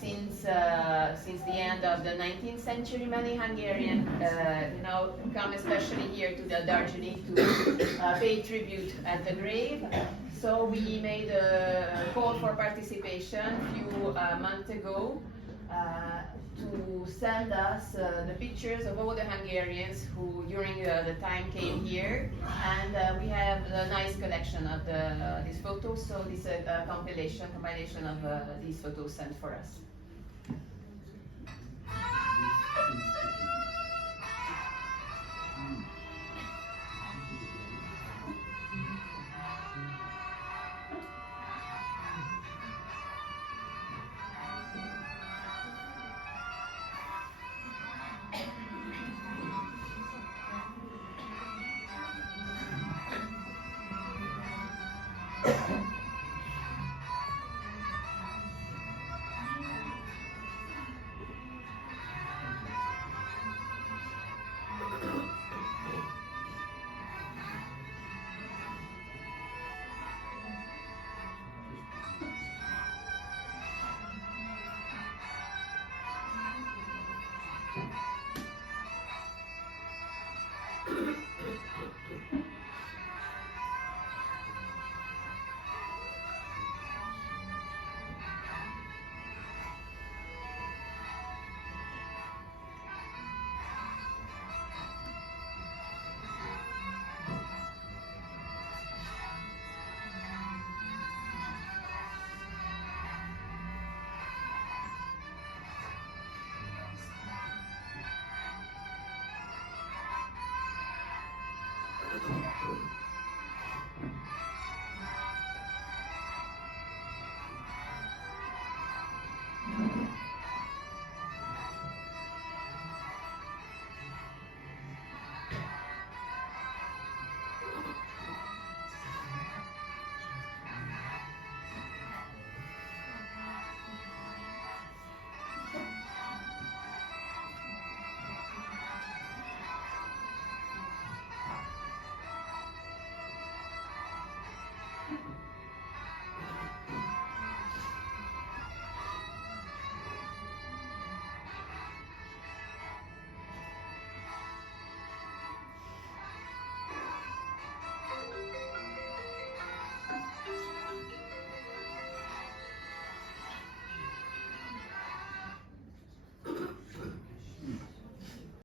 since the end of the 19th century. Many Hungarians come especially here to the Darjeeling to pay tribute at the grave. So we made a call for participation a few months ago to send us the pictures of all the Hungarians who during the time came here, and we have a nice collection of these photos, so this is a compilation of these photos sent for us.